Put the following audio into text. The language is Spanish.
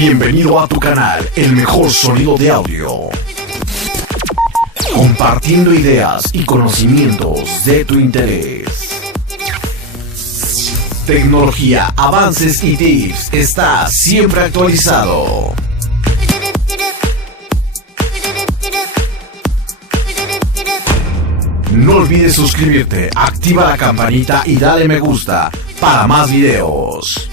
Bienvenido a tu canal, el mejor sonido de audio. Compartiendo ideas y conocimientos de tu interés. Tecnología, avances y tips. Está siempre actualizado. No olvides suscribirte, activa la campanita y dale me gusta para más videos.